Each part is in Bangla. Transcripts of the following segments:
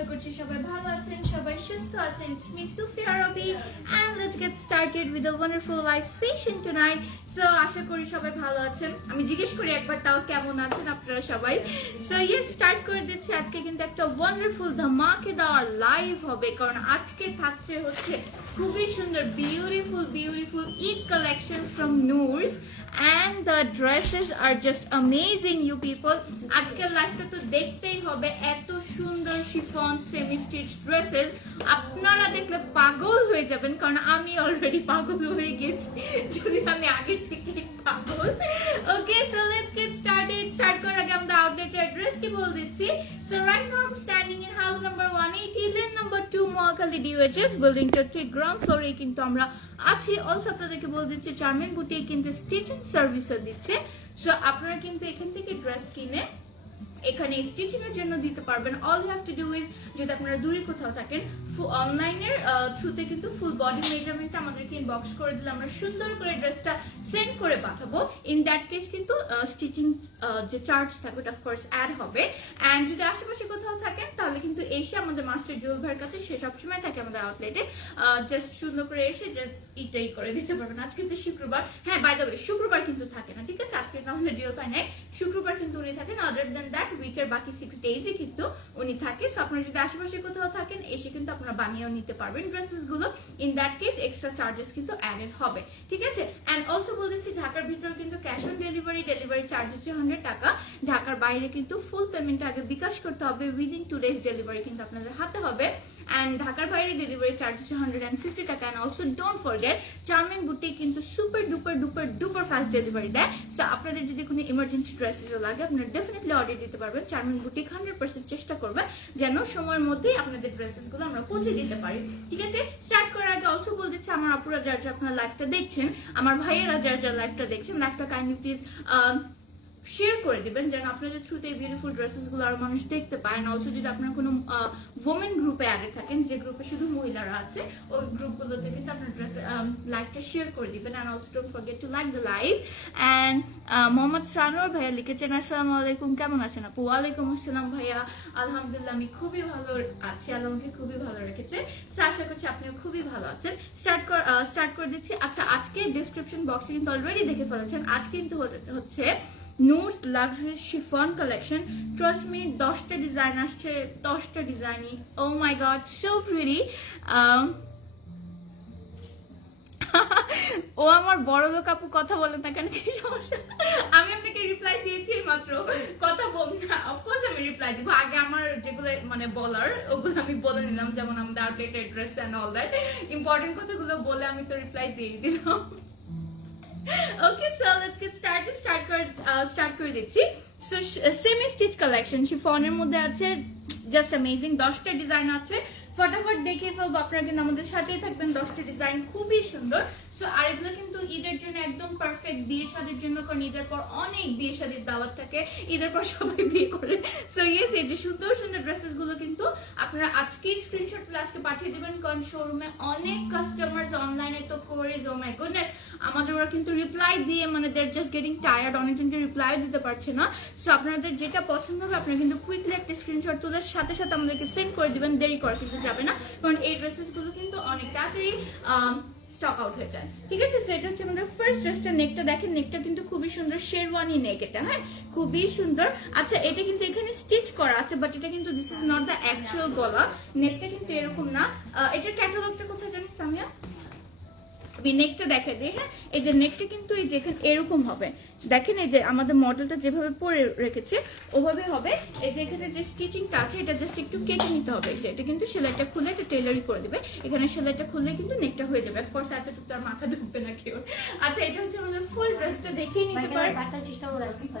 আশা করছি সবাই ভালো আছেন, সবাই সুস্থ আছেন। It's me Sufia Rabi and let's get started with a wonderful live session tonight. So আশা করি সবাই ভালো আছেন। আমি জিজ্ঞেস করি একবার তাও কেমন আছেন আপনারা সবাই। So yes, স্টার্ট করে দিচ্ছি। আজকে কিন্তু একটা ওয়ান্ডারফুল ধামাকেদার লাইভ হবে, কারণ আজকে থাকছে হচ্ছে খুবই সুন্দর beautiful Eid collection from Noors and the dresses are just amazing you people. আজকের লাইভটা তো দেখতেই হবে, এত সুন্দর শিফন সেমি স্টিচ ড্রেসেস আপনারা দেখলে পাগল হয়ে যাবেন, কারণ আমি অলরেডি পাগল হয়ে গেছি যদি আমি আগে থেকে পাগল। Okay, so let's get started. Start করার আগে আমরা আউটলেট অ্যাড্রেসটি বলে দিচ্ছি। So right now I am standing in house number 180 lane number 2 Mohakhali DOHS building 3 ground ফ্লোরে কিন্তু আমরা আছি। অলসো আপনাদেরকে বলে দিচ্ছি চার্মিন বুটিক কিন্তু স্টিচিং সার্ভিসও দিচ্ছে। সো আপনারা কিন্তু এখান থেকে ড্রেস কিনে এখানে স্টিচিং এর জন্য দিতে পারবেন। All you have to do is, যদি আপনারা দূরে কোথাও থাকেন, অনলাইনের থ্রুতে কিন্তু ফুল বডি মেজারমেন্ট আমাদেরকে ইনবক্স করে দিলে আমরা সুন্দর করে ড্রেসটা সেন্ড করে পাঠাবো। ইন দ্যাট কেস কিন্তু স্টিচিং যে চার্জ থাকবে ওটা অফকোর্স অ্যাড হবে। অ্যান্ড যদি আশেপাশে কোথাও থাকেন তাহলে কিন্তু এসে আমাদের মাস্টার জুয়েল ভাইয়ের কাছে, সে সবসময় থাকে আমাদের আউটলেটে, জাস্ট সুন্দর করে এসে এটাই করে দিতে পারবেন। আজকে তো শুক্রবার, হ্যাঁ বাই দ্য ওয়ে শুক্রবার কিন্তু থাকে না, ঠিক আছে? আজকে তাহলে জুয়েল ভাই নাই, শুক্রবার কিন্তু উনি থাকেন। আদার দেন দ্যাট উইকের বাকি 6 ডেজই কিন্তু উনি থাকে। সো আপনারা যদি আশেপাশে কোথাও থাকেন এসে কিন্তু আপনারা বানিয়েও নিতে পারবেন ড্রেসেস গুলো। In that case extra charges কিন্তু অ্যাডেড হবে, ঠিক আছে? এন্ড অলসো বলতেছি ঢাকার ভিতরে কিন্তু ক্যাশ অন ডেলিভারি চার্জ হচ্ছে 100 টাকা। ঢাকার বাইরে কিন্তু ফুল পেমেন্ট আগে বিকাশ করতে হবে, উইদিন 2 ডেজ ডেলিভারি কিন্তু আপনাদের হাতে হবে। and ঢাকার বাইরে ডেলিভারি চার্জ হচ্ছে 150 টাকা। and also don't forget Charmin boutique কিন্তু সুপার ডুপার ফাস্ট ডেলিভারি দেয়। সো আপনাদের যদি কোনো ইমার্জেন্সি ড্রেসেসও লাগে আপনারা ডেফিনেটলি অর্ডার দিতে পারবেন। চার্মিন বুটিক 100% চেষ্টা করবে যেন সময়ের মধ্যেই আপনাদের ড্রেসেসগুলো আমরা পৌঁছে দিতে পারি, ঠিক আছে? স্টার্ট করার আগে অলসো বল দিচ্ছি আমার আপুরা যারা আপনারা লাইভটা দেখছেন, আমার ভাইয়েরা যারা লাইভটা দেখছেন, লাইভটা কাইন্ডলি প্লিজ শেয়ার করে দিবেন যেন আপনাদের থ্রুতে এই বিউটিফুল ড্রেসেস গুলো আরো মানুষ দেখতে পায়। অলসো যদি আপনার কোনো ওমেন গ্রুপে অ্যাডে থাকেন, যে গ্রুপে শুধু মহিলারা আছে, ওই গ্রুপগুলোতে কিন্তু আপনার ড্রেস লাইভটা শেয়ার করে দিবেন। And also don't forget to like the live. And Mohammad সানোর ভাইয়া লিখেছেন আসসালামু আলাইকুম, কেমন আছেন আপু? ওয়ালাইকুম আসসালাম ভাইয়া, আলহামদুলিল্লাহ আমি খুবই ভালো আছি, আল্লাহ আমাকে খুবই ভালো রেখেছে। আশা করছি আপনিও খুবই ভালো আছেন। স্টার্ট করে দিচ্ছি। আচ্ছা, আজকে ডেসক্রিপশন বক্সে কিন্তু অলরেডি দেখে ফেলেছেন, আজ কিন্তু হচ্ছে Noors luxury chiffon collection. Trust me, 10টা ডিজাইন আসছে, 10টা ডিজাইনই। Oh my god, so pretty. ও আমার বড় লোক আপু, কথা বলেন না কেন, কি সমস্যা? আমি আপনাকে রিপ্লাই দিয়েছি মাত্র, কথা বল না। অফকোর্স আমি রিপ্লাই দিব, আগে আমার যেগুলো মানে বলার ওগুলো আমি বলে নিলাম, যেমন আমাদের outlet address and all that important কথাগুলো বলে আমি তো রিপ্লাই দিয়ে দিলাম। Okay, so let's get started. Start করে দিচ্ছি। সো সেমি স্টিচ কালেকশন শিফনের মধ্যে আছে, জাস্ট অ্যামেজিং। 10টা ডিজাইন আছে, ফটাফট দেখিয়ে ফেলবো। আপনারা কিন্তু আমাদের সাথেই থাকবেন। 10টা ডিজাইন খুবই সুন্দর। সো আর এগুলো কিন্তু ঈদের জন্য একদম পারফেক্ট, বিয়ে শাদীর জন্য, কারণ ঈদের পর অনেক বিয়ে শাদীর দাওয়াত থাকে, ঈদের পর সবাই বিয়ে করে। সো ইয়েস, এই যে সুন্দর ড্রেসেস গুলো কিন্তু আপনারা আজকেই স্ক্রিনশট তুলে আজকে পাঠিয়ে দিবেন, কারণ শোরুমে অনেক কাস্টমার্স অনলাইনে তো কোয়ারিজ, ও মাই গুডনেস, আমাদের ওরা কিন্তু রিপ্লাই দিয়ে মানে দে আর জাস্ট গেটিং টায়ার্ড, অনেকজনকে রিপ্লাই দিতে পারছে না। সো আপনাদের যেটা পছন্দ হবে আপনারা কিন্তু কুইকলি একটা স্ক্রিনশট তুলে সাথে সাথে আমাদেরকে সেন্ড করে দিবেন, দেরি করা কিন্তু যাবে না, কারণ এই ড্রেসেস গুলো কিন্তু অনেক তাড়াতাড়ি স্টক আউট হয়ে যায়, ঠিক আছে? সো এটা হচ্ছে আমাদের ফার্স্ট ড্রেসটা। নেকটা দেখেন, নেকটা কিন্তু খুবই সুন্দর, শেরওয়ানি নেক এটা, হ্যাঁ খুবই সুন্দর। আচ্ছা, এটা কিন্তু এখানে স্টিচ করা আছে, বাট এটা কিন্তু this is not the actual গলা। নেকটা কিন্তু এরকম না। এটার ক্যাটালগটা কোথায় জানিস সামিয়া? নেকটা দেখে দিই, হ্যাঁ এই যে নেকটা কিন্তু এই যে এখানে এরকম হবে, দেখেন এই যে আমাদের মডেলটা যেভাবে পরে রেখেছে ওভাবে হবে। এই যে এখানে যে স্টিচিংটা আছে এটা জাস্ট একটু কেটে নিতে হবে, যে এটা কিন্তু সেলাইটা খুলে এটা টেলারি করে দিবে। এখানে সেলাইটা খুললে কিন্তু নেকটা হয়ে যাবে। অফকোর্স এতটুকু তার মাথা ঢুকবে না কেউ। আচ্ছা, এটা হচ্ছে আমাদের ফুল ড্রেসটা, দেখিয়ে নিতে পারেন।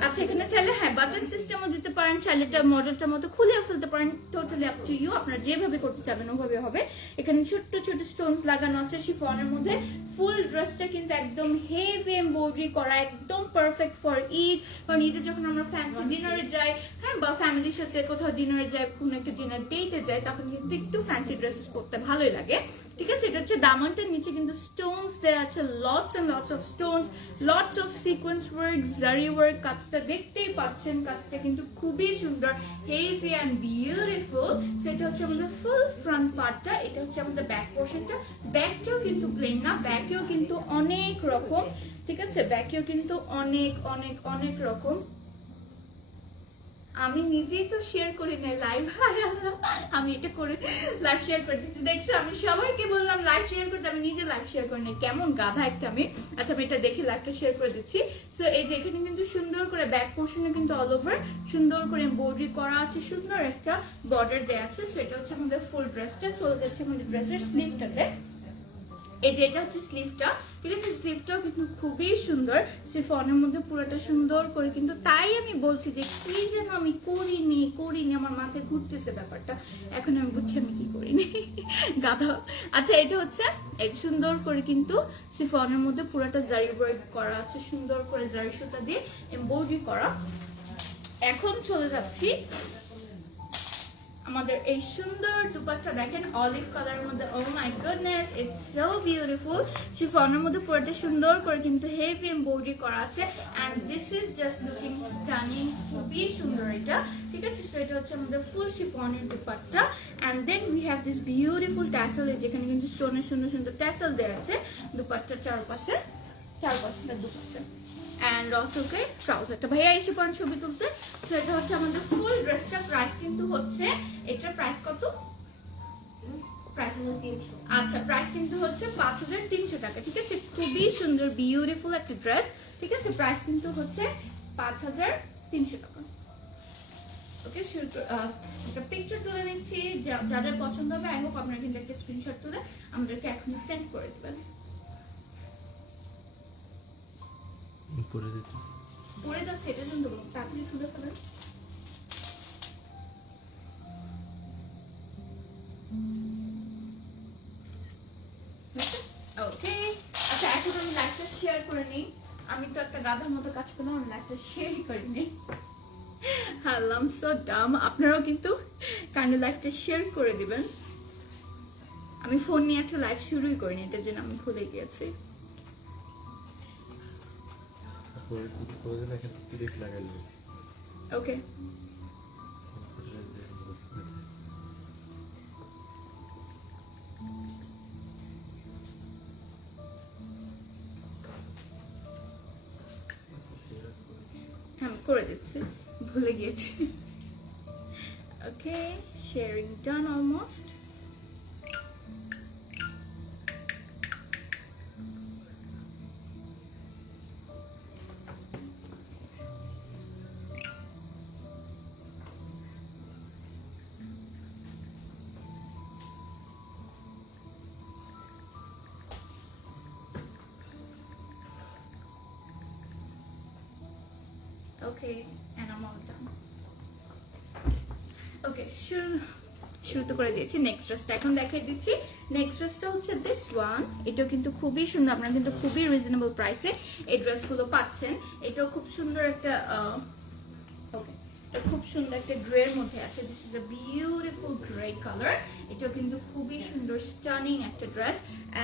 আচ্ছা, এখানে চাইলে হ্যাঁ বাটন সিস্টেমও দিতে পারেন, চাইলে এটা মডেলটার মতো খুলেও ফেলতে পারেন, টোটালি আপ টু ইউ, আপনারা যেভাবে করতে চাবেন ওভাবে হবে। এখানে ছোট্ট স্টোনস লাগানো আছে শিফনের মধ্যে। ফুল ড্রেসটা কিন্তু একদম হেভি এমব্রয়ডারি করা, একদম পারফেক্ট ফর ঈদ, কারণ ঈদে যখন আমরা ফ্যান্সি ডিনারে যাই, হ্যাঁ বা ফ্যামিলির সাথে কোথাও ডিনারে যাই, কোনো একটা ডিনার ডেটে যাই, তখন কিন্তু একটু ফ্যান্সি ড্রেসেস পরতে ভালোই লাগে, ঠিক আছে? এটা হচ্ছে দামানটার নিচে কিন্তু স্টোনস দেওয়া আছে, lots and lots of stones, lots of sequence work, zari work. কাজটা দেখতেই পাচ্ছেন, কাজটা কিন্তু খুবই সুন্দর, হেভি এন্ড বিউটিফুল। সো এটা হচ্ছে আমাদের ফুল ফ্রন্ট পার্টটা, এটা হচ্ছে আমাদের ব্যাক পোর্শনটা। ব্যাকটাও কিন্তু প্লেন না, ব্যাকেও কিন্তু অনেক রকম, ঠিক আছে, ব্যাকেও কিন্তু অনেক অনেক অনেক রকম। আমি নিজেই তো শেয়ার করি না লাইভ, আমি এটা করে লাইভ শেয়ার করে দিচ্ছি, দেখছো আমি সবাইকে বললাম লাইভ শেয়ার করতে, আমি নিজে লাইভ শেয়ার করি না, কেমন গাধা একটা আমি। আচ্ছা আমি এটা দেখে লাইভটা শেয়ার করে দিচ্ছি। সো এই যে এখানে কিন্তু সুন্দর করে ব্যাক পোর্শনে কিন্তু অল ওভার সুন্দর করে এমব্রয়ডারি করা আছে, সুন্দর একটা বর্ডার দেওয়া আছে। সো এটা হচ্ছে আমাদের ফুল ড্রেসটা। চলে যাচ্ছে আমাদের ড্রেসের স্লিভটাতে। এই যে এটা হচ্ছে স্লিভটা, ঠিক আছে, স্লিভটাও কিন্তু খুবই সুন্দর, শিফনের মধ্যে পুরোটা সুন্দর করে কিন্তু, তাই আমি বলছি যে কি যেন আমি করিনি আমার মাথায় ঘুরতেছে ব্যাপারটা, এখন আমি বুঝছি আমি কি করিনি, গাধা। আচ্ছা এটা হচ্ছে এই সুন্দর করে কিন্তু শিফনের মধ্যে পুরোটা জারি ওয়ার্ক করা আছে, সুন্দর করে জারি সুতা দিয়ে এমব্রয়ডারি করা। এখন চলে যাচ্ছি আমাদের এই সুন্দর দুপাট্টা, দেখেন অলিভ কালারের মধ্যে, oh my goodness it's so beautiful. শিফনের মধ্যে পুরোটা সুন্দর করে কিন্তু হেভি এমব্রয়ডারি করা আছে, and this is just looking stunning, খুবই সুন্দর এটা, ঠিক আছে। সো এটা হচ্ছে আমাদের ফুল শিফনের dupatta, and then we have this beautiful tassel, যেখানে কিন্তু স্টোনের সুন্দর সুন্দর ট্যাসেল দেওয়া আছে দুপাট্টার চারপাশে দুপাশে। এন্ড অলসো কে ট্রাউজারটা ভাইয়া এসে পড়েন ছবি তুলতে। সো এটা হচ্ছে আমাদের ফুল ড্রেসটা, প্রাইস কিন্তু হচ্ছে, এটার প্রাইস কত? প্রাইস 300। আচ্ছা প্রাইস কিন্তু হচ্ছে 5300 টাকা, ঠিক আছে। খুবই সুন্দর বিউটিফুল একটা ড্রেস, ঠিক আছে। প্রাইস কিন্তু হচ্ছে 5300 টাকা। ওকে, একটা পিকচার তুলে নিচ্ছি, যাদের পছন্দ হবে আই হোপ আপনারা কিন্তু একটা স্ক্রিনশট তুলে আমাদেরকে এখনই সেন্ড করে দিবেন। পরে যাচ্ছে এটা জন্য তাড়াতাড়ি তুলে ফেলেন। ওকে আচ্ছা এখন আমি লাইভটা শেয়ার করে নিই। আমি তো একটা গাধার মতো কাজ করলাম, আমি লাইভটা শেয়ারই করে নিই। আম সো ডাম। আপনারাও কিন্তু কাইন্ডলি লাইভটা শেয়ার করে দিবেন। আমি ফোন নিয়ে আজকে লাইভ শুরুই করিনি, এটার জন্য আমি ভুলে গিয়েছি। ওকে আমি করে দিচ্ছি, ভুলে গিয়েছি। Okay sharing done almost. Okay, and I'm all done. Okay, শুরু তো করে দিয়েছি। নেক্সট ড্রেসটা এখন দেখিয়ে দিচ্ছি। নেক্সট ড্রেসটা হচ্ছে দিস ওয়ান। এটাও কিন্তু খুবই সুন্দর, আপনারা কিন্তু খুবই রিজনেবল প্রাইসে এই ড্রেসগুলো পাচ্ছেন। এটাও খুব সুন্দর একটা ওকে, এটা খুব সুন্দর একটা গ্রে এর মধ্যে আছে। This is a beautiful grey colour. এটাও কিন্তু খুবই সুন্দর স্টানিং একটা dress,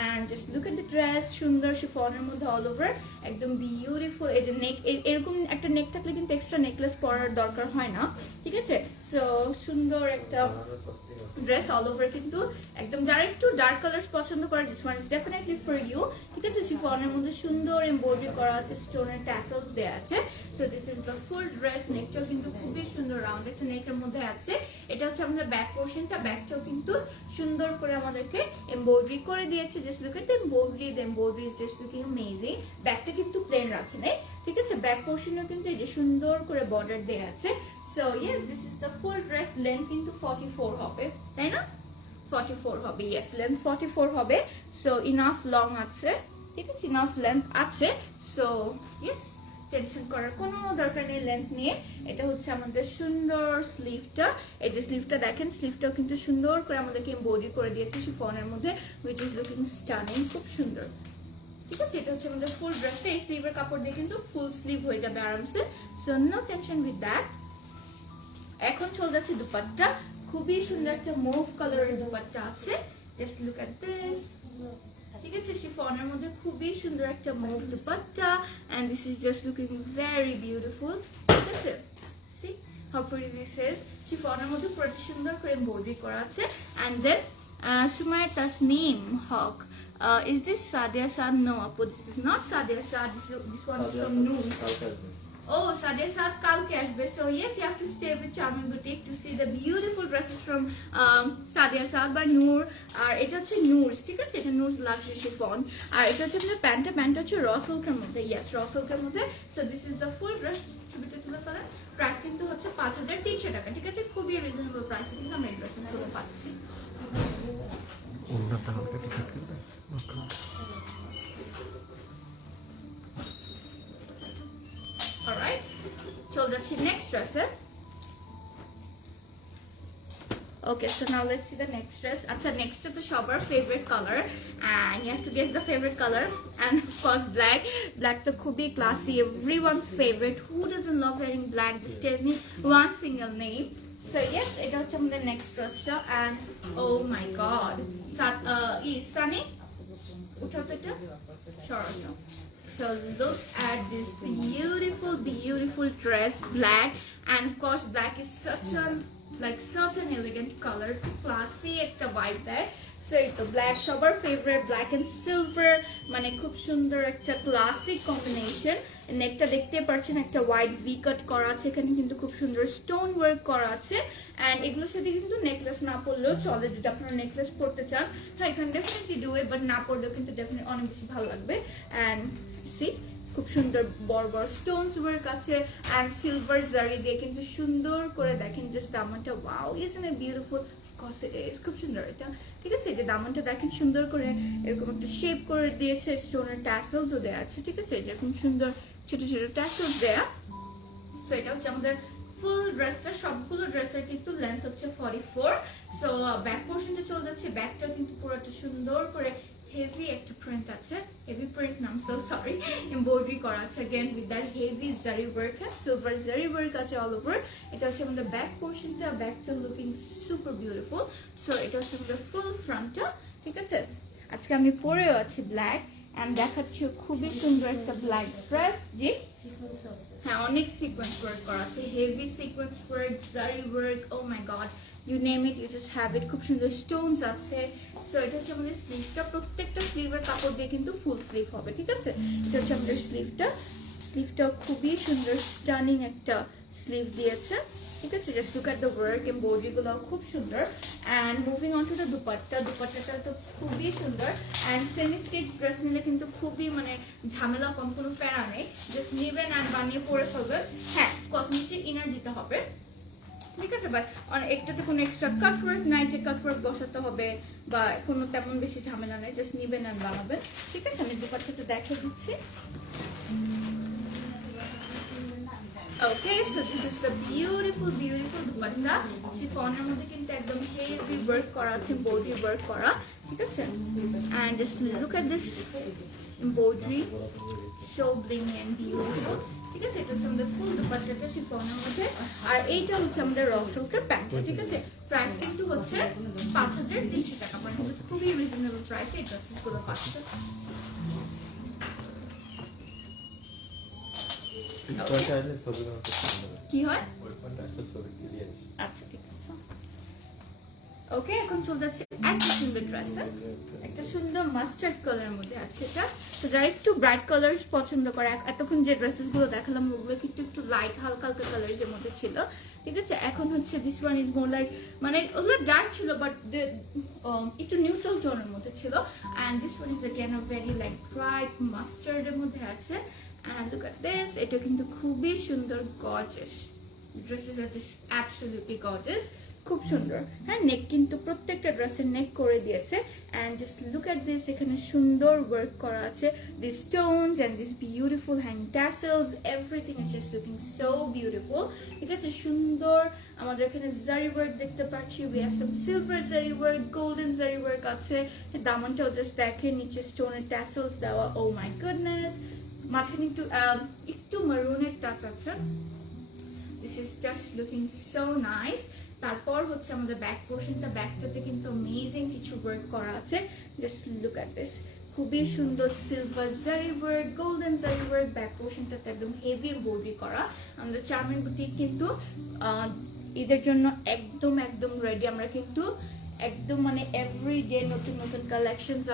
and just look at the dress. সুন্দর শিফনের মধ্যে অল ওভার একদম বিউটিফুল। এই যে নেক, এরকম একটা নেক থাকলে কিন্তু এক্সট্রা নেকলেস পরার দরকার হয় না, ঠিক আছে। সো সুন্দর একটা ড্রেস অল ওভার কিন্তু একদম, যারা একটু ডার্ক কালার্স পছন্দ করে this one is definitely for you, ঠিক আছে। শিফনের মধ্যে সুন্দর এমব্রয়ডারি করা আছে, স্টোনের ট্যাসেলস দেয়া আছে। So this is the full dress. নেকটাও কিন্তু খুবই সুন্দর, রাউন্ড একটা নেকের মধ্যে আছে। এটা হচ্ছে আমাদের ব্যাক পোর্শনটা, ব্যাকটাও কিন্তু সুন্দর করে আমাদেরকে এমব্রয়ডারি করে দিয়েছে। Just look at the embroidery, the embroidery is just looking amazing. ব্যাকটা কিন্তু প্লেন রাখে নাই, ঠিক আছে। ব্যাক পোর্শনেও কিন্তু এই যে সুন্দর করে বর্ডার দেয়া আছে। So yes, this is the full dress. Length কিন্তু 44 হবে, তাই না? 44 হবে, ইয়েস লেন্থ 44 হবে। সো ইনাফ লং আছে, ঠিক আছে, ইনাফ লেন্থ আছে। সো ইয়েস, টেনশন করার কোনো দরকার নেই লেন্থ নিয়ে। এটা হচ্ছে আমাদের সুন্দর স্লিভটা। এই যে স্লিভটা দেখেন, স্লিভটাও কিন্তু সুন্দর করে আমাদেরকে এমব্রয়ডারি করে দিয়েছে শিফনের মধ্যে, হুইচ ইজ লুকিং স্টানিং, খুব সুন্দর, ঠিক আছে। এটা হচ্ছে আমাদের ফুল ড্রেসটা। এই স্লিভের কাপড় দিয়ে কিন্তু ফুল স্লিভ হয়ে যাবে আরামসে। So no tension with that. এখন চলে যাচ্ছে দুপাট্টা। খুবই সুন্দর একটা মুভ কালারের দুপাট্টা আছে। জাস্ট লুক এট দিস, ঠিক আছে। শিফনের মধ্যে খুবই সুন্দর একটা mauve dupatta, and this is just looking very beautiful, ঠিক আছে। See how pretty this is. শিফনের মধ্যে পুরোটা সুন্দর করে এমব্রয়ডারি করা আছে and then Sumaya Tasneem Hawk. Is this Sadia Saad? No, Apu, this is not Sadia Saad. This one is from Noor. Oh, Sadia Saad kalke ashbe. So yes, you have to stay with Charming Boutique to see the beautiful dresses from Sadia Saad by Noor. আর এটা হচ্ছে Noor's, ঠিক আছে? এটা Noor's luxury chiffon. আর এটা হচ্ছে আমাদের প্যান্টটা হচ্ছে raw silk এর মধ্যে. Yes, raw silk এর মধ্যে. So this is the full dress. ছবিটা তুলে ফেলেন. প্রাইস কিন্তু হচ্ছে 5300 টাকা, ঠিক আছে? খুবই রিজনেবল প্রাইসে কিন্তু আমরা এই ড্রেসেসগুলো পাচ্ছি। ওন্নাটা হালকা একটু সেট করে দাও। Alright, চল যাচ্ছি next dress A. Okay, so now let's see the next dress. Acha, next to the shopper favorite color, and you have to guess the favorite color. And of course, black. Black to khubi classy, everyone's favorite. Who doesn't love wearing black? Just tell me one single name. So yes, it was the next dress, and oh my God, Sunny, so look at this beautiful dress, black, and of course, black is such an elegant color, classy ekta vibe there. So it's the black, সবার favorite, black and silver, মানে খুব সুন্দর একটা classic combination. নেকটা দেখতে পাচ্ছেন একটা হোয়াইট ভি কাট করা আছে, এখানে কিন্তু খুব সুন্দর স্টোন ওয়ার্ক করা আছে, এন্ড এগুলোর সাথে কিন্তু নেকলেস না পরলেও চলে। যদি আপনারা নেকলেস পরতে চান তাহলে এখানে ডেফিনেটলি ডু ইট, বাট না পরলেও কিন্তু ডেফিনেটলি অনেক বেশি ভালো লাগবে। এন্ড সি খুব সুন্দর বড় বড় স্টোনস ওয়ার্ক আছে, এন্ড সিলভার জারি দিয়ে কিন্তু সুন্দর করে দেখেন জাস্ট দামানটা, wow, isn't it beautiful? Of course it is, খুব সুন্দর এটা, ঠিক আছে? যে দামানটা দেখেন সুন্দর করে এরকম একটা শেপ করে দিয়েছে, স্টোনের ট্যাসেলসও দেওয়া আছে, ঠিক আছে? যেরকম সুন্দর ছোট ছোট ট্যাসেলস দেয়া। সো এটা হচ্ছে আমাদের ফুল ড্রেসটা, সবগুলো ড্রেসের কিন্তু লেন্থ হচ্ছে 44। সো ব্যাক পোর্শনটা চলে যাচ্ছে, ব্যাকটা কিন্তু পুরোটা সুন্দর করে হেভি একটা প্রিন্ট আছে, হেভি প্রিন্ট নাম, সো সরি, এমব্রয়ডারি করা আছে अगेन উইথ দ্যাট হেভি জারি ওয়ার্ক, সিলভার জারি ওয়ার্ক আছে অল ওভার। এটা হচ্ছে আমাদের ব্যাক পোর্শনটা, ব্যাকটা লুকিং সুপার বিউটিফুল। সো এটা হচ্ছে আমাদের ফুল ফ্রন্টটা, ঠিক আছে? আজকে আমি পরেও আছি ব্ল্যাক, এন্ড দেখাচ্ছি খুবই সুন্দর একটা ব্ল্যাক ড্রেস। জি হ্যাঁ, অনেক সিকোয়েন্স ওয়ার্ক করা আছে, heavy sequence work, zari work, oh my God, you name it, you just have it. খুব সুন্দর স্টোনস আছে। সো এটা হচ্ছে আমাদের স্লিভটা, প্রত্যেকটা স্লিভের কাপড় দিয়ে কিন্তু ফুল স্লিভ হবে, ঠিক আছে? এটা হচ্ছে আমাদের স্লিভটা খুবই সুন্দর স্টানিং একটা স্লিভ দিয়েছে, ঠিক আছে? Just look at the work, embroidery গুলো খুব সুন্দর। And moving on to the দুপাট্টাটা তো খুবই সুন্দর, এন্ড সেমি স্টিচ ড্রেস নিলে কিন্তু খুবই মানে ঝামেলা কম, কোনো প্যারা নেই, জাস্ট নেবেন এন্ড বানিয়ে পরে ফেলবেন। হ্যাঁ, কসমেটিক ইনার দিতে হবে, ঠিক আছে? বাট একটাতে কোনো এক্সট্রা কাট ওয়ার্ক নাই যে কাট ওয়ার্ক বসাতে হবে, বা কোনো তেমন বেশি ঝামেলা নেই, জাস্ট নিবেন এন্ড বানাবেন, ঠিক আছে? আমি দুপাট্টাটা দেখিয়ে দিচ্ছি। Okay, so this is the beautiful dupatta. শিফনের মধ্যে কিন্তু একদম হেভি ওয়ার্ক করা আছে, বডি ওয়ার্ক করা, ঠিক আছে? And just look at this embroidery, so bling and beautiful, ঠিক আছে? এটা হচ্ছে আমাদের ফুল দুপাট্টাটা শিফনের মধ্যে, আর এইটা হচ্ছে আমাদের র সিল্কের প্যান্টটা, ঠিক আছে? প্রাইস কিন্তু হচ্ছে 5300 টাকা, মানে খুবই রিজনেবল প্রাইসে এই ড্রেসেসগুলো পাচ্ছে। কি হয়? আচ্ছা, ঠিক আছে। ওকে, এখন চলে যাচ্ছে একটা সুন্দর ড্রেস, একটা সুন্দর মাস্টার্ড কালারের মধ্যে আছে এটা। তো যারা একটু ব্রাইট কালার পছন্দ করে, এতক্ষণ যে ড্রেসেস গুলো দেখালাম ওগুলো কিন্তু একটু লাইট হালকা হালকা কালারের এর মধ্যে ছিল, ঠিক আছে? এখন হচ্ছে this one is more like, মানে ওগুলো ডার্ক ছিল বাট একটু নিউট্রাল টোনের মধ্যে ছিল, and this one is again a very like bright mustard এর মধ্যে আছে। And look at this, এটা কিন্তু খুবই সুন্দর, গর্জিয়াস ড্রেসেস আছে, অ্যাবসলিউটলি গর্জিয়াস, খুব সুন্দর। হ্যাঁ, নেক কিন্তু প্রত্যেকটা ড্রেসের নেক করে দিয়েছে, and just look at this, এখানে সুন্দর ওয়ার্ক করা আছে, this stones and this beautiful hand tassels, everything is just looking so beautiful, ঠিক আছে? সুন্দর আমাদের এখানে জারি ওয়ার্ক দেখতে পাচ্ছি, we have some silver zari work, golden zari work আছে, দামানটাও জাস্ট দেখে, নিচে স্টোনের ট্যাসেলস দেওয়া, ও মাই গুডনেস, মাঝখানে একটু মারুনের টাচ আছে, this is just looking so nice. তারপর হচ্ছে আমাদের ব্যাক পোর্শনটা, ব্যাকটাতে কিন্তু অ্যামেজিং কিছু ওয়ার্ক করা আছে, জাস্ট লুক এট দিস, খুবই সুন্দর silver zari work, golden zari work, back পোর্শনটাতে একদম হেভি এমব্রয়ডারি করা। আমাদের চার্মিং বুটিক কিন্তু ঈদের জন্য একদম একদম রেডি। আমরা কিন্তু একদম মানে এভরিডে নতুন নতুন কালেকশনস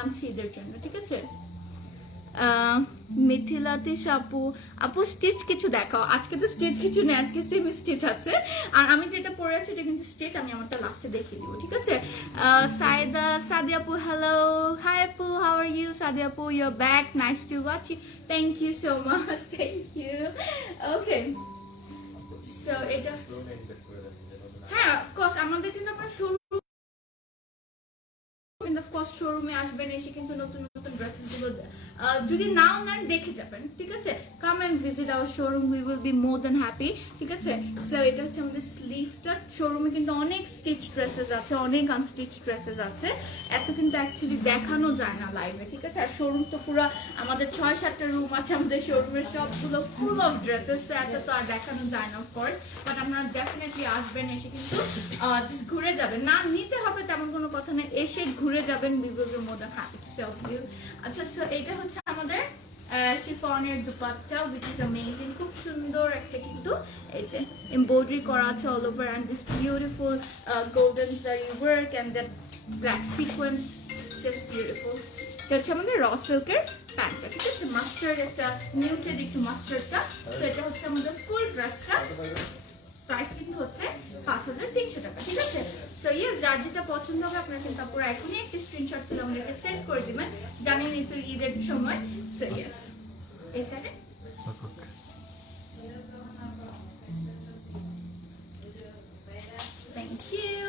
আনছি ঈদের জন্য, ঠিক আছে। মিথিলাতে আপু, আপু স্টিচ কিছু দেখাও। আজকে তো স্টিচ কিছু নেই, আজকে সেমি স্টিচ আছে। আর আমি যেটা পরে আছি এটা কিন্তু স্টিচ, আমি আমারটা লাস্টে দেখিয়ে দিব, ঠিক আছে। সাদি আপু, হ্যালো, হাই আপু, হাউ আর ইউ? সাদি আপু, your back, nice to watch you, thank you so much, thank you. Okay, so এটা হ্যাঁ অফকোর্স আমাদের কিন্তু আপনার শোরুমে আসবেন, এসে কিন্তু নতুন নতুন ড্রেসেস গুলো যদি নাও নেন দেখে যাবেন, ঠিক আছে। Come and visit our showroom, we will be more than happy, ঠিক আছে। সো এটা হচ্ছে আমাদের স্লিভটা। শোরুমে কিন্তু অনেক স্টিচ ড্রেসেস আছে, অনেক আনস্টিচ ড্রেসেস আছে, এত কিন্তু অ্যাকচুয়ালি দেখানো যায় না লাইভে, ঠিক আছে। আর শোরুম তো পুরো আমাদের 6-7টা রুম আছে আমাদের শোরুমের, সবগুলো ফুল অফ ড্রেসেস, এত তো আর দেখানো যায় না অফকোর্স। বাট আপনারা ডেফিনেটলি আসবেন, এসে কিন্তু জাস্ট ঘুরে যাবেন, না নিতে হবে তেমন কোনো কথা নেই, এসে ঘুরে যাবেন, we will be more than happy to serve you। আচ্ছা, সো এটা হচ্ছে আমাদের শিফনের দুপাট্টা, which is amazing, খুব সুন্দর একটা কিন্তু এই যে এমব্রয়ডারি করা আছে all over, and this beautiful golden zari work and that black sequence, just beautiful। এটা হচ্ছে আমাদের র সিল্কের প্যান্টটা, ঠিক আছে। মাস্টার্ড একটা নিউটেড একটু মাস্টার্ডটা, তো এটা হচ্ছে আমাদের ফুল ড্রেসটা। প্রাইস কিন্তু হচ্ছে 5300 টাকা, ঠিক আছে। সো ইয়েস, যার যেটা পছন্দ হবে আপনারা কিন্তু পুরো এখনই একটা স্ক্রিনশট তুলে আমাদেরকে সেন্ড করে দিবেন, জানেনই তো ঈদের সময়। সো ইয়েস, এই সাইডে thank you.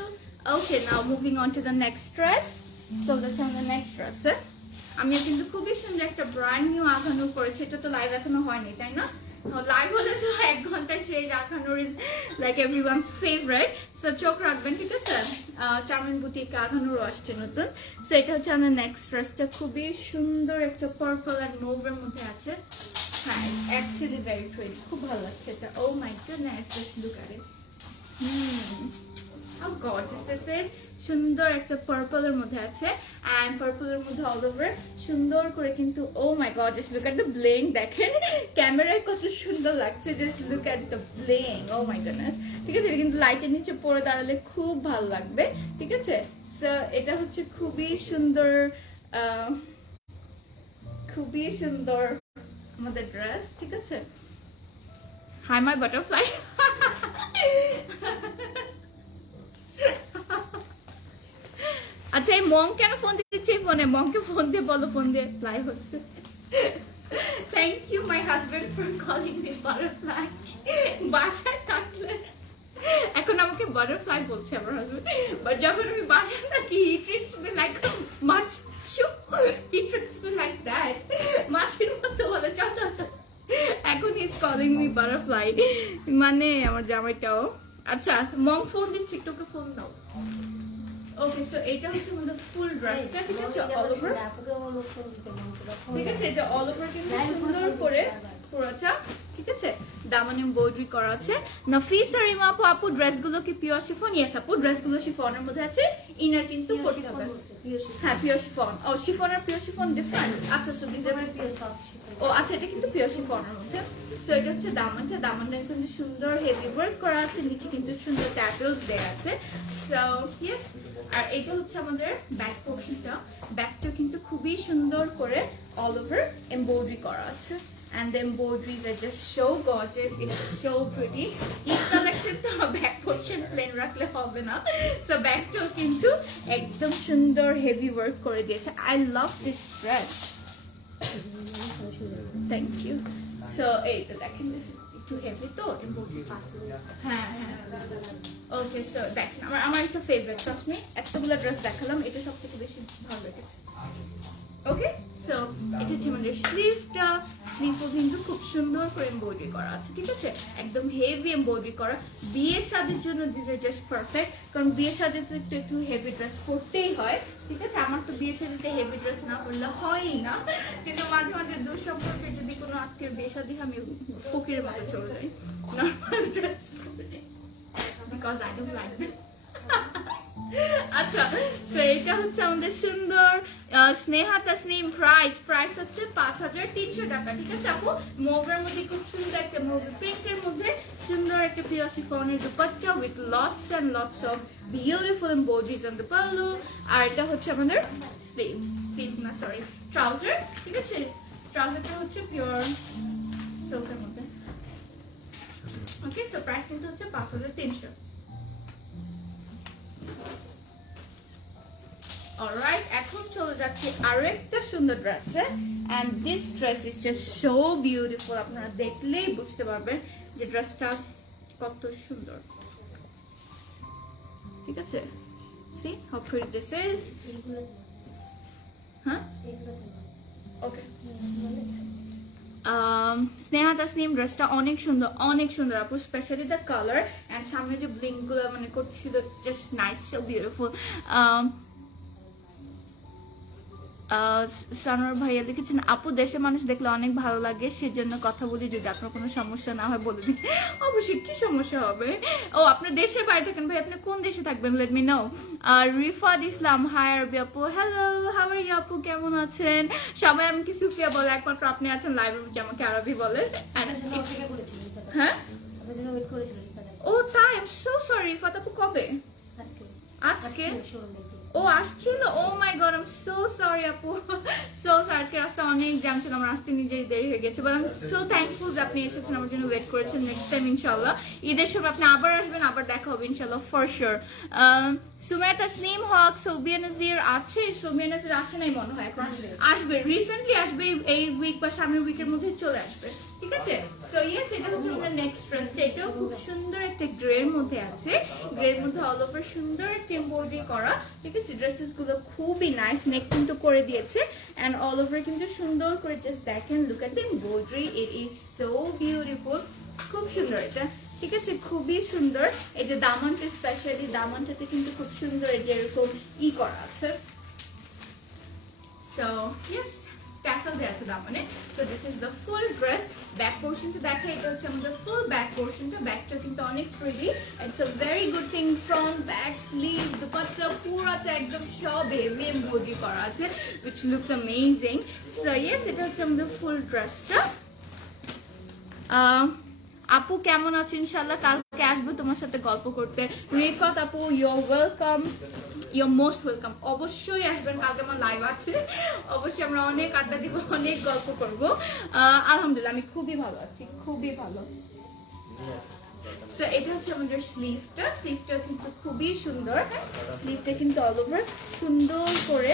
Okay, now moving on to the next dress. তো দ্যাটস দ্য নেক্সট ড্রেস। আমিও কিন্তু খুবই সুন্দর একটা ব্র্যান্ড নিউ আঘানু করেছি, এটা তো লাইভ এখনো হয়নি, তাই না? লাইভ হলে তো 1 ঘন্টা শেষ। Aghanoor is like everyone's favourite, so চোখ রাখবেন, ঠিক আছে। চাউমিন বুটিক আঘানুরও আসছে নতুন। সো এটা হচ্ছে আমার নেক্সট ড্রেসটা, খুবই সুন্দর একটা পার্পল অ্যান্ড মুভের মধ্যে আছে। হ্যাঁ, অ্যাকচুয়ালি ভেরি প্রিটি, খুব ভালো লাগছে এটা। Oh my goodness, just look at it. How gorgeous this is! সুন্দর একটা পার্পলের মধ্যে আছে, এন্ড পার্পলের মধ্যে অল ওভার সুন্দর করে কিন্তু oh my god, just look at the bling. দেখেন ক্যামেরায় কত সুন্দর লাগছে, just look at the bling, oh my goodness, ঠিক আছে। এটা কিন্তু লাইটের নিচে পরে দাঁড়ালে খুব ভালো লাগবে, ঠিক আছে। সো এটা হচ্ছে খুবই সুন্দর, খুবই সুন্দর আমাদের ড্রেস, ঠিক আছে। Hi my butterfly. আচ্ছা, এই মং কেন ফোন দিচ্ছে ফোনে? মংকে ফোন দিয়ে বলো, ফোন দিয়ে ফ্লাই হচ্ছে। Thank you my husband for calling me butterfly. বাসায় থাকলে এখন আমাকে বাটারফ্লাই বলছে আমার হাজবেন্ড, বাট যখন আমি বাসায় থাকি হি ট্রিটস মি লাইক মাছ, he treats me like that, মাছের মতো বলে চ চ চ। এখন he is calling me butterfly, মানে আমার জামাইটাও। আচ্ছা, মং ফোন দিচ্ছে, একটু ওকে ফোন দাও। ওকে, সো এটা হচ্ছে আমাদের ফুল ড্রেসটা, ঠিক আছে, অল ওভার, ঠিক আছে। এটা অল ওভার কিন্তু সুন্দর করে পুরোটা, ঠিক আছে, দামান এমব্রয়ডারি করা আছে। নাফিস আর রিমা আপু, আপু ড্রেসগুলো কি পিওর শিফন? ইয়েস আপু, ড্রেসগুলো শিফনের মধ্যে আছে, ইনার কিন্তু করতে হবে। হ্যাঁ, পিওর শিফন। ও, শিফন আর পিওর শিফন ডিফারেন্ট। আচ্ছা, so this are pure soft chiffon. ও আচ্ছা, এটা কিন্তু পিওর শিফনের মধ্যে। সো এটা হচ্ছে দামানটা, দামানটা কিন্তু সুন্দর হেভি ওয়ার্ক করা আছে, নিচে কিন্তু সুন্দর ট্যাসেলস দেয়া আছে। সো ইয়েস, আর এটা হচ্ছে আমাদের ব্যাক পোর্শনটা, ব্যাকটা কিন্তু খুবই সুন্দর করে অল ওভার এমব্রয়ডারি করা আছে, and the embroideries are just so gorgeous, it's so pretty. Each collection to back portion plain রাখলে হবে না, so ব্যাকটাও কিন্তু একদম সুন্দর হেভি ওয়ার্ক করে দিয়েছে। I love this dress, thank you। So এই তো দেখেন, একটু হেভি তো হ্যাঁ হ্যাঁ। ওকে, সো দেখেন আমার একটা ফেভারিট, ট্রাস্ট মি, এতগুলো ড্রেস দেখালাম, এটা সব থেকে বেশি ভালো লেগেছে। ওকে, সো এটা হচ্ছে আমাদের স্লিভটা, স্লিভও কিন্তু খুব সুন্দর করে এমব্রয়ডারি করা আছে, ঠিক আছে, একদম হেভি এমব্রয়ডারি করা। বিয়ে শাদির জন্য দিস আর জাস্ট পারফেক্ট, কারণ বিয়ে শাদিতে তো একটু হেভি ড্রেস পরতেই হয়, ঠিক আছে। আমার তো বিয়ে শাদিতে হেভি ড্রেস না পরলে হয়ই না, কিন্তু মাঝে মাঝে দূর সম্পর্কে যদি কোনো আত্মীয় বিয়ে শাদি, আমি ফকিরের মতো চলে যাই নর্মাল ড্রেস পরে, because I don't like that. আচ্ছা, তো তো এটা হচ্ছে আমাদের সুন্দর স্নেহা তাসনিম প্রাইস হচ্ছে 5300 টাকা। ঠিক আছে আপু, মোভের মধ্যে খুব সুন্দর একটা মোভি পিঙ্কের মধ্যে সুন্দর একটা পিওর শিফনের dupatta with lots and lots of beautiful embroideries on the pallu. আর এটা হচ্ছে আমাদের স্লিভ না সরি ট্রাউজার। ঠিক আছে, ট্রাউজারটা হচ্ছে পিওর সিল্কের মধ্যে। ওকে, সো প্রাইস কিন্তু হচ্ছে 5300। অলরাইট, এখন চলে যাচ্ছে আরো একটা সুন্দর ড্রেসে, and this dress is just so beautiful. আপনারা দেখলেই বুঝতে পারবেন যে ড্রেসটা কত সুন্দর। ঠিক আছে, see how pretty this is. হ্যাঁ, ওকে। স্নেহা তাসনিম ড্রেসটা অনেক সুন্দর আপু, স্পেশালি দ্য কালার এন্ড সামনে যে ব্লিঙ্ক গুলো মানে করছিল, just nice, so beautiful. Sanowar ভাইয়া লিখেছেন আপু দেশের মানুষ দেখলে অনেক ভালো লাগে, সেজন্য কথা বলি, যদি আপনার কোনো সমস্যা না হয় বলে দিন। অবশ্যই, কি সমস্যা হবে? ও, আপনার দেশের বাইরে থাকেন ভাই, আপনি কোন দেশে থাকবেন? Let me know. Rifat Islam, hi আরবি আপু, হ্যালো, হাউ আর ইউ আপু, কেমন আছেন? সবাই আমাকে সুফিয়া বলে, একমাত্র আপনি আছেন লাইভের মধ্যে আমাকে আরবি বলে। হ্যাঁ, ও তাই, I am so sorry. Rifat আপু কবে? আজকে ও আসছিল? Oh my god, I am so sorry আপু, সো সরি। আজকে রাস্তা অনেক জ্যাম ছিল, আমার আসতে নিজেরই দেরি হয়ে গেছে, but I am so thankful যে আপনি এসেছেন, আমার জন্য ওয়েট করেছেন। নেক্সট টাইম ইনশাআল্লাহ ঈদের সময় আপনি আবার আসবেন, আবার দেখা হবে ইনশাআল্লাহ ফর শিওর। সুমাইয়া তাসনিম হক, সোবিয়া নাজির আছে? সোবিয়া নাজির আসে নাই মনে হয়, এখন আসবে, রিসেন্টলি আসবে, এই উইক বা সামনের উইকের মধ্যে চলে আসবে। ঠিক আছে, সো ইয়েস, এটা হচ্ছে আমাদের নেক্সট ড্রেস। এটাও খুব সুন্দর একটা গ্রের মধ্যে আছে, গ্রের মধ্যে অল ওভার সুন্দর একটা এমব্রয়ডারি করা। ঠিক আছে, ড্রেসেস গুলো খুবই নাইস, নেক কিন্তু করে দিয়েছে এন্ড অল ওভার কিন্তু সুন্দর করে, জাস্ট দেখেন, look at the embroidery, it is so beautiful, খুব সুন্দর এটা। ঠিক আছে, খুবই সুন্দর। এই যে দামানটা, স্পেশালি দামানটাতে কিন্তু খুব সুন্দর এই যে এরকম করা আছে। সো ইয়েস, ট্যাসেল দেয়া আছে দামানে। So this is the full dress. Back পোর্শনটা দেখে, এটা হচ্ছে আমাদের ফুল ব্যাক পোর্শনটা। ব্যাকটা কিন্তু অনেক pretty, it's a very good thing. Front, back, sleeve, dupatta পুরাটা একদম সব হেভি এমব্রয়ডারি করা আছে, which looks amazing. So yes, এটা হচ্ছে আমাদের ফুল ড্রেসটা। আপু কেমন আছো? ইনশাল্লাহ কালকে আসবো তোমার সাথে গল্প করতে। রিফাত আপু, your welcome, your most welcome. অবশ্যই আসবেন, কালকে আমার লাইভ আছে, অবশ্যই আমরা অনেক আড্ডা দিব, অনেক গল্প করব। আলহামদুলিল্লাহ আমি খুবই ভালো আছি, খুবই ভালো। সো এটা হচ্ছে আমাদের স্লিভটা কিন্তু খুবই সুন্দর। স্লিভটা কিন্তু অল ওভার সুন্দর করে,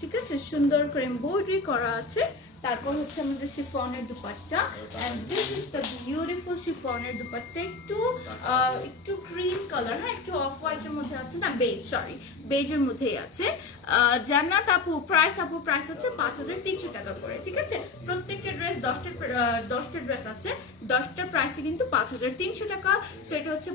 ঠিক আছে, সুন্দর করে এমব্রয়ডারি করা আছে। তারপর হচ্ছে আমাদের শিফনের dupatta, and this is the beautiful শিফনের দুপাট্টা। একটু ক্রিম কালার, হ্যাঁ, একটু অফ হোয়াইটের মধ্যে আছে, না বেজ, সরি, বেজের মধ্যেই আছে। জান্নাত আপু, প্রাইস হচ্ছে 5300 টাকা করে। ঠিক আছে, প্রত্যেকটা ড্রেস 10টা ড্রেস আছে, 10টার প্রাইসে কিন্তু 5300 টাকা। সেটা হচ্ছে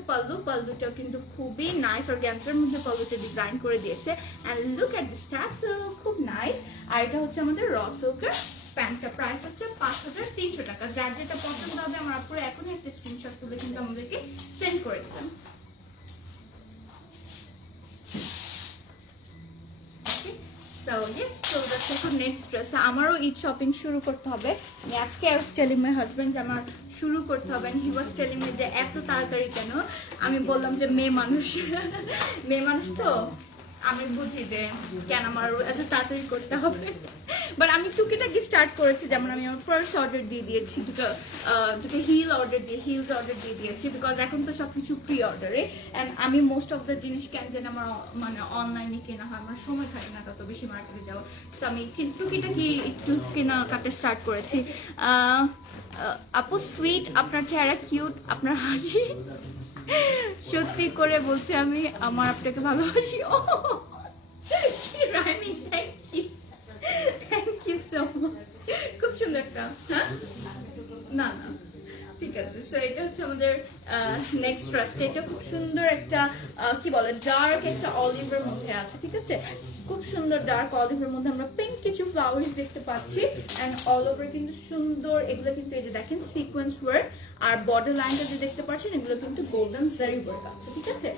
পাল্লুটা কিন্তু খুবই নাইস, অর্গানজার মধ্যে পাল্লুটা ডিজাইন করে দিয়েছে, and look at this tassel, খুব নাইস। আর এটা হচ্ছে আমাদের র সিল্কের প্যান্টটা, প্রাইস হচ্ছে 5300 টাকা। যার যেটা পছন্দ হবে আমার আপুরা এখনই একটা স্ক্রিনশট তুলে কিন্তু আমাদেরকে সেন্ড করে দিবেন। So yes, so that's the next dress. আমারও ঈদ শপিং শুরু করতে হবে। আজকে I was telling my husband যে আমার শুরু করতে হবে, and he was telling me যে এত তাড়াতাড়ি কেন। আমি বললাম যে মেয়ে মানুষ তো আমি বুঝি যে কেন আমার এত তাড়াতাড়ি করতে হবে, বাট আমি টুকিটাকি স্টার্ট করেছি। যেমন আমি আমার ফার্স্ট অর্ডার দিয়ে দিয়েছি, দুটো হিলস অর্ডার দিয়ে দিয়েছি, বিকজ এখন তো সবকিছু প্রি অর্ডারে, অ্যান্ড আমি মোস্ট অফ দ্য জিনিস কেন যেন আমার মানে অনলাইনে কেনা হয়, আমার সময় থাকে না তত বেশি মার্কেটে যাওয়া। সো আমি টুকিটাকি একটু কেনাকাটা স্টার্ট করেছি। আপু সুইট, আপনার চেহারা কিউট, আপনার হাসি, সত্যি করে বলছি আমি আমার আপনাকে ভালোবাসি। ও কি rhyming, thank you so much, খুব সুন্দরটা। হ্যাঁ, না ঠিক আছে। সো এটা হচ্ছে আমাদের নেক্সট ড্রেসটা এটা খুব সুন্দর একটা কি বলে ডার্ক একটা অলিভের মধ্যে আছে, ঠিক আছে? খুব সুন্দর ডার্ক অলিভের মধ্যে আমরা পিঙ্ক কিছু ফ্লাওয়ার্স দেখতে পাচ্ছি এন্ড অল ওভার কিন্তু সুন্দর। এগুলো কিন্তু এই যে দেখেন সিকোয়েন্স ওয়ার্ক, আর বর্ডার লাইনটা যে দেখতে পাচ্ছেন এগুলো কিন্তু গোল্ডেন জারি ওয়ার্ক আছে, ঠিক আছে?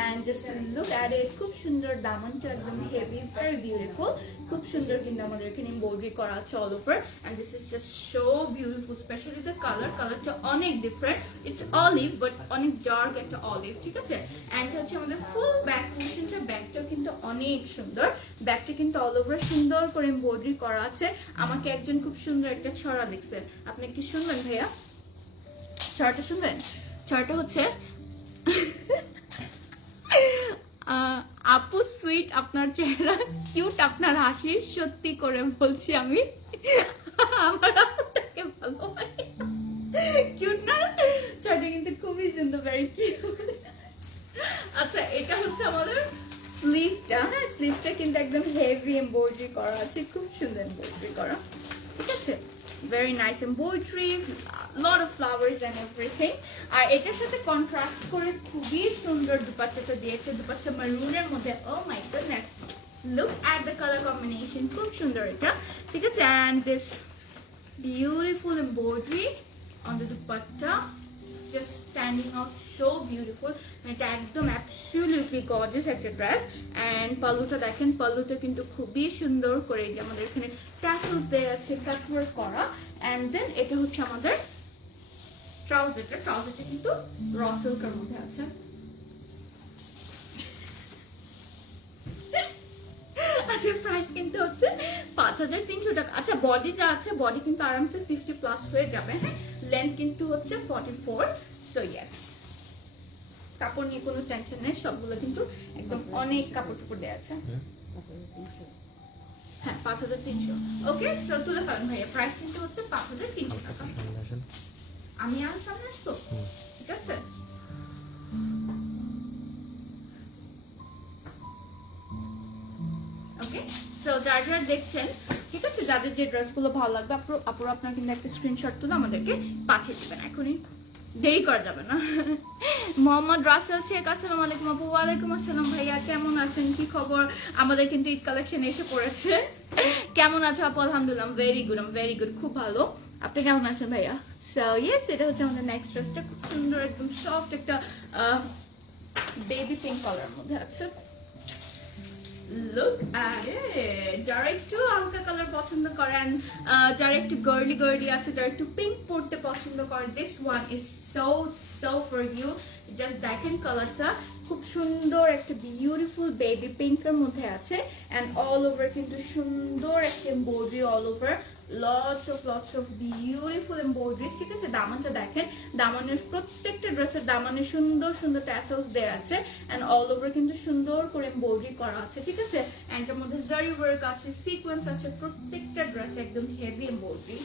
And just look at it, খুব সুন্দর দামানটা একদম হেভি, ভেরি বিউটিফুল। খুব সুন্দর কিন্তু আমাদের এখানে এমব্রয়ডারি করা আছে all over and this is just so beautiful, specially the কালারটা অনেক ডিফারেন্ট। ইটস অলিভ বাট অনেক ডার্ক একটা অলিভ, ঠিক আছে? এন্ড হচ্ছে আমাদের ফুল ব্যাক পোর্শনটা, ব্যাকটাও কিন্তু অনেক সুন্দর। ব্যাকটা কিন্তু অল ওভার সুন্দর করে এমব্রয়ডারি করা আছে। আমাকে একজন খুব সুন্দর একটা ছড়া লিখছেন, আপনি কি শুনবেন ভাইয়া? ছড়াটা শুনবেন? ছড়াটা হচ্ছে আপু সুইট আপনার চেহারা কিউট, আপনার হাসি সত্যি করে বলছি আমি আমার আপুটাকে ভালোবাসি। কিউট না? ছড়াটা কিন্তু খুবই সুন্দর, ভেরি কিউট। আচ্ছা, এটা হচ্ছে আমাদের স্লিভটা। হ্যাঁ, স্লিভটা কিন্তু একদম হেভি এমব্রয়ডারি করা আছে, খুব সুন্দর এমব্রয়ডারি করা, ঠিক আছে? Very nice embroidery, lot of flowers and everything. আর এটার সাথে কন্ট্রাস্ট করে খুবই সুন্দর দুপাট্টাটা দিয়েছে, দুপাট্টা মারুনের মধ্যে। Oh my goodness, look at the colour combination, খুব সুন্দর এটা, ঠিক আছে? And this beautiful embroidery on the dupatta, just standing out so beautiful. এটা একদম absolutely gorgeous একটা ড্রেস। এন্ড পাল্লুটা দেখেন, পাল্লুটা কিন্তু খুবই সুন্দর করে যে আমাদের এখানে টাসেলস দেয়া আছে, কাটওয়ার্ক করা। এন্ড দেন এটা হচ্ছে আমাদের ট্রাউজারটা কিন্তু র সিল্কের মধ্যে আছে। আচ্ছা, প্রাইস কিন্তু হচ্ছে 5300 টাকা। আচ্ছা, বডি যা আছে, বডি কিন্তু আরামসে 50 প্লাস হয়ে যাবে। হ্যাঁ, লেন্থ কিন্তু হচ্ছে 44। সো ইয়েস, কাপড় নিয়ে কোনো টেনশন নেই, সবগুলো কিন্তু একদম অনেক কাপড় টুপড় দেওয়া আছে। হ্যাঁ, 5300। ওকে, সো তুলে ফেলেন ভাইয়া, প্রাইস কিন্তু হচ্ছে 5300 টাকা। আমি আর সামনে আসবো, ঠিক আছে? ওকে, সো যারা দেখছেন, ঠিক আছে, যাদের যে ড্রেসগুলো ভালো লাগবে আপুরা আপনারা কিন্তু একটা স্ক্রিনশট তুলে আমাদেরকে পাঠিয়ে দিবেন, এখনই দেরি করা যাবে না। মোহাম্মদ রাসেল শেখ, আসসালামু আলাইকুম আপু। ওয়ালাইকুম আসসালাম ভাইয়া, কেমন আছেন, কি খবর? আমাদের কিন্তু ঈদ কালেকশন এসে পড়েছে। কেমন আছো আপু? আলহামদুলিল্লাহ, ভেরি গুড, ভেরি গুড, খুব ভালো। আপনি কেমন আছেন ভাইয়া? সো ইয়েস, এটা হচ্ছে আমাদের নেক্সট ড্রেসটা, খুব সুন্দর একদম সফট একটা বেবি পিঙ্ক কালারের মধ্যে আছে। লুক অ্যাট ইট, যারা একটু হালকা কালার পছন্দ করেন, যারা একটু গার্লি আছে, যারা একটু পিঙ্ক পরতে পছন্দ করেন, this one is so for you. Just দেখেন কালারটা খুব সুন্দর একটা বিউটিফুল বেবি পিঙ্কের মধ্যে আছে এন্ড অল ওভার কিন্তু সুন্দর একটা embroidery all over, lots of beautiful embroideries, ঠিক আছে? দামানটা দেখেন, দামানের প্রত্যেকটা ড্রেসের দামানে সুন্দর সুন্দর ট্যাসেলস দেয়া আছে এন্ড অল ওভার কিন্তু সুন্দর করে এমব্রয়ডারি করা আছে, ঠিক আছে? এন্ড এর মধ্যে জারি ওয়ার্ক আছে, সিকোয়েন্স আছে, প্রত্যেকটা ড্রেসে একদম হেভি এমব্রয়ডারি।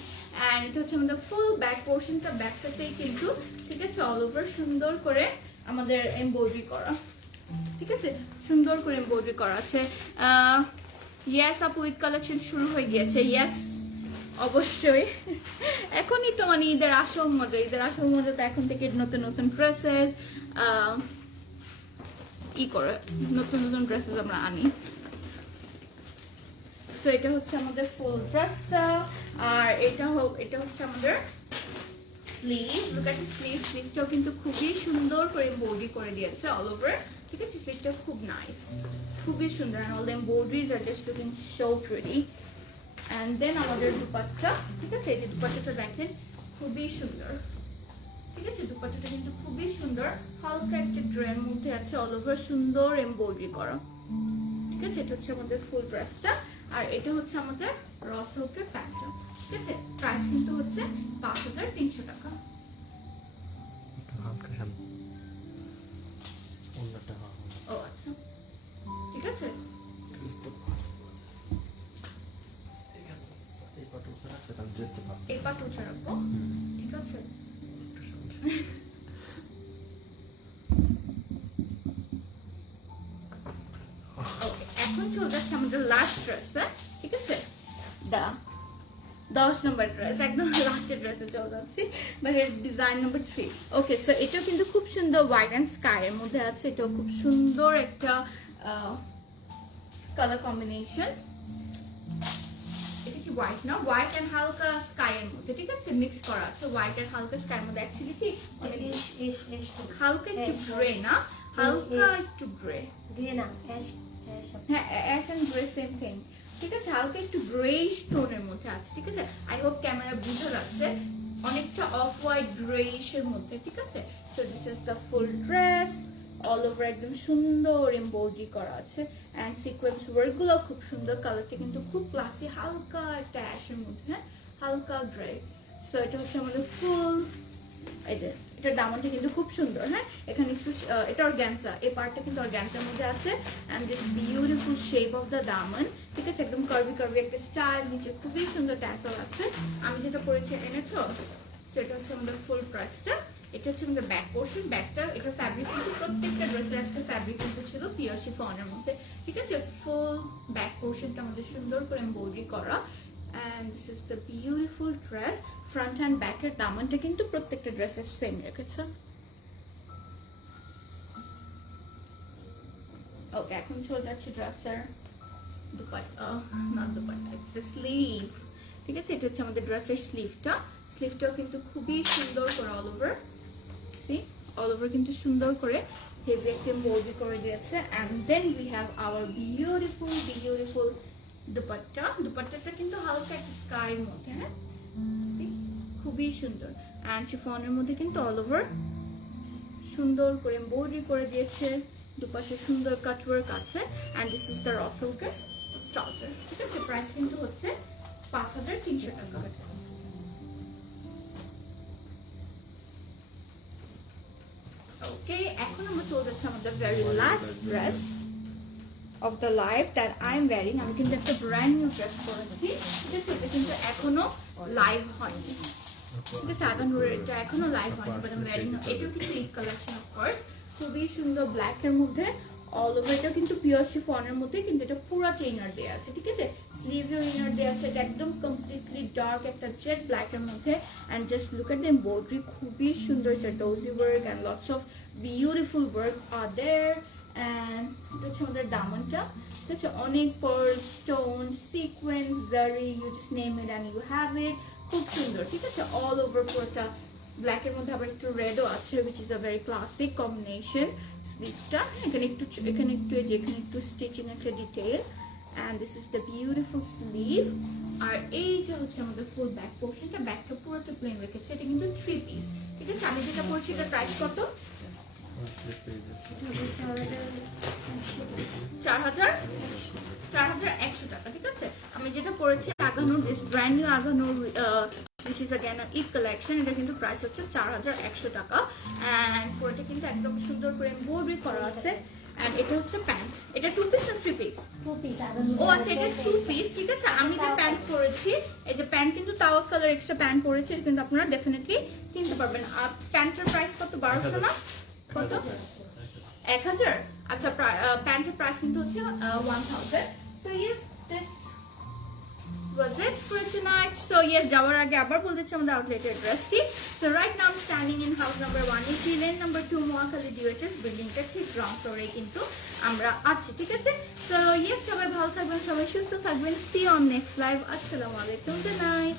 এন্ড এটা হচ্ছে আমাদের ফুল ব্যাক পোর্শনটা, ব্যাকটাতেই কিন্তু, ঠিক আছে, অল ওভার সুন্দর করে আমাদের এমব্রয়ডারি করা, ঠিক আছে? সুন্দর করে এমব্রয়ডারি করা আছে। ইয়েস আপু, ঈদ কালেকশন শুরু হয়ে গিয়েছে। ইয়েস, অবশ্যই, এখনই তো মানে ঈদের আসল মজা তো এখন থেকে নতুন নতুন ড্রেসেস নতুন ড্রেসেস আমরা আনি। সো এটা হচ্ছে আমাদের ফুল ড্রেসটা, আর এটা হচ্ছে আমাদের স্লিভ। লুক এট স্লিভটাও কিন্তু খুবই সুন্দর করে এমব্রয়ডারি করে দিয়েছে অল ওভার, ঠিক আছে? স্লিভটা খুব নাইস, খুবই সুন্দর, and all the embroideries are just looking so pretty. And then আমাদের দুপাট্টা, ঠিক আছে? এই যে দুপাট্টাটা দেখেন, খুবই সুন্দর, ঠিক আছে? দুপাট্টাটা কিন্তু খুবই সুন্দর, হালকা একটা গ্রের মধ্যে আছে, অল ওভার সুন্দর এমব্রয়ডারি করা, ঠিক আছে? এটা হচ্ছে আমাদের ফুল ড্রেসটা, আর এটা হচ্ছে আমাদের র সিল্কের প্যান্টটা, ঠিক আছে? প্রাইস কিন্তু হচ্ছে 5300 টাকা। ও আচ্ছা, ঠিক আছে, এই পাট উঠে রাখবো, ঠিক আছে? ওকে, এখন চলে যাচ্ছে আমাদের লাস্ট ড্রেস, ঠিক আছে? 10 নম্বর ড্রেস, একদম লাস্টের ড্রেসে চলে যাচ্ছি, but design number 3। Okay, so এটাও কিন্তু খুব সুন্দর হোয়াইট অ্যান্ড স্কাই এর মধ্যে আছে। এটাও খুব সুন্দর একটা কালার কম্বিনেশন। এটা কি হোয়াইট না, হোয়াইট এন্ড হালকা স্কাই এর মধ্যে, ঠিক আছে, মিক্স করা আছে হোয়াইট আর হালকা স্কাই এর মধ্যে। অ্যাকচুয়ালি কি হালকা একটু গ্রে না, হালকা একটু গ্রে, গ্রে না অ্যাশ, হ্যাঁ ash and grey same thing, ঠিক আছে, হালকা একটু গ্রেইশ টোনের মধ্যে আছে, ঠিক আছে। আই হোপ ক্যামেরা বুঝে যাচ্ছে, অনেকটা অফ হোয়াইট গ্রেইশ এর মধ্যে, ঠিক আছে। So this is the full dress, all over একদম সুন্দর এমব্রয়ডারি করা আছে এন্ড সিকোয়েন্স ওয়ার্ক গুলো খুব সুন্দর। কালারটা কিন্তু খুব ক্লাসি, হালকা একটা অ্যাশের মধ্যে, হ্যাঁ হালকা গ্রে। সো এটা হচ্ছে আমাদের ফুল, এই যে এটার দামনটা কিন্তু খুব সুন্দর, হ্যাঁ এখানে একটু এটা অর্গানজা, এই পার্টটা কিন্তু অর্গানজার মধ্যে আছে and this beautiful shape of the দামন, ঠিক আছে, একদম কার্ভি কার্ভি একটা স্টাইল, নিচে খুবই সুন্দর ট্যাসেল আছে। আমি যেটা পরেছি এনেছো, সেটা হচ্ছে আমাদের ফুল ড্রেসটা। এটা হচ্ছে আমাদের ব্যাক পোর্শন, ব্যাকটা এটা ফ্যাব্রিক কিন্তু প্রত্যেকটা ড্রেসের আজকে ফ্যাব্রিক কিন্তু ছিল পিওর শিফনের মধ্যে, ঠিক আছে। ফুল ব্যাক পোর্শনটা আমাদের সুন্দর করে এমব্রয়ডারি করা and this is the beautiful dress. Front and back এর দামনটা কিন্তু প্রত্যেকটা ড্রেসের সেম রেখেছে। ওকে, এখন চলে যাচ্ছে ড্রেসের dupatta, not dupatta, it's the sleeve, ঠিক আছে। এটা হচ্ছে আমাদের ড্রেসের স্লিভটা, স্লিভটাও কিন্তু খুবই সুন্দর করে all over, see all over কিন্তু সুন্দর করে হেভি একটা এমব্রয়ডারি করে দিয়েছে। And then we have our beautiful dupatta. দুপাট্টাটা কিন্তু হালকা একটা স্কাইয়ের মধ্যে, হ্যাঁ সি খুবই সুন্দর এন্ড শিফনের মধ্যে কিন্তু অল ওভার সুন্দর করে এমব্রয়ডারি করে দিয়েছে, দুপাশে সুন্দর কাটওয়ার্ক আছে এন্ড দিস ইজ দ্য র সিল্কের ট্রাউজার, ঠিক আছে। প্রাইস কিন্তু হচ্ছে 5300 টাকা। ওকে, এখন আমরা চলে যাচ্ছি আমাদের very last dress of the life that I'm wearing. আমি কিন্তু একটা ব্র্যান্ড নিউ ড্রেস পরেছি, ঠিক আছে। এটা কিন্তু এখনো লাইভ হয়নি, ঠিক আছে, আগানোর এটা এখনো লাইভ হয়নি, বাট আমি ওয়ারিং। এটাও কিন্তু ঈদ কালেকশন অফ কোর্স, খুবই সুন্দর ব্ল্যাক এর মধ্যে অল ওভার। এটা কিন্তু পিওর শিফনের মধ্যে, কিন্তু এটা পুরোটা ইনার দেয়া আছে, ঠিক আছে, স্লিভেও ইনার দেয়া আছে। এটা একদম কমপ্লিটলি ডার্ক একটা জেড ব্ল্যাক এর মধ্যে and just look at the embroidery, খুবই সুন্দর, ডোজি work and lots of beautiful work are there. And এটা হচ্ছে আমাদের দামনটা, ঠিক আছে, অনেক pearl, stone, sequence, zari, you just name it and you have it, খুব সুন্দর, ঠিক আছে, অল ওভার পুরোটা ব্ল্যাক এর মধ্যে আবার একটু রেডও আছে, which is a very classic combination। স্লিভটা এখানে একটু যেখানে একটু স্টিচিং একটা detail and this is the beautiful sleeve. আর এইটা হচ্ছে আমাদের ফুল ব্যাক পোর্শনটা, ব্যাকটা পুরোটা প্লেন রেখেছে। এটা কিন্তু 3 পিস, ঠিক আছে। আমি যেটা পরছি এটা প্রাইস কত? 4100 টাকা, ঠিক আছে। আমি যেটা পরেছি আগানোর, দিস ব্র্যান্ড নিউ আগানোর which is again a Eid collection, এটা কিন্তু প্রাইস হচ্ছে 4100 টাকা এন্ড পুরোটা কিন্তু একদম সুন্দর করে এমব্রয়ডারি করা আছে। এন্ড এটা হচ্ছে প্যান্ট, এটা 2 পিস না 3 পিস? 2 পিস। ও আচ্ছা, এটা 2 পিস, ঠিক আছে। আমি যে প্যান্ট পরেছি, এই যে প্যান্ট কিন্তু তাওয়া কালার এক্সট্রা প্যান্ট পরেছি, এটা কিন্তু আপনারা ডেফিনেটলি কিনতে পারবেন। আর প্যান্টের প্রাইস কত? 1200 না কত? 1000। আচ্ছা, প্যান্টের প্রাইস কিন্তু হচ্ছে 1000। So yes, this was it for tonight. So yes, যাওয়ার আগে আবার বলতেছি আমাদের আউটলেটের অ্যাড্রেসটি। So right now I'm standing in house number 180, lane number 2, মোয়াখালী DOHS বিল্ডিংটা ঠিক গ্রাউন্ড ফ্লোরে কিন্তু আমরা আছি, ঠিক আছে। So yes, সবাই ভালো থাকবেন, সবাই সুস্থ থাকবেন। See you on next live. আসসালামু আলাইকুম, good night.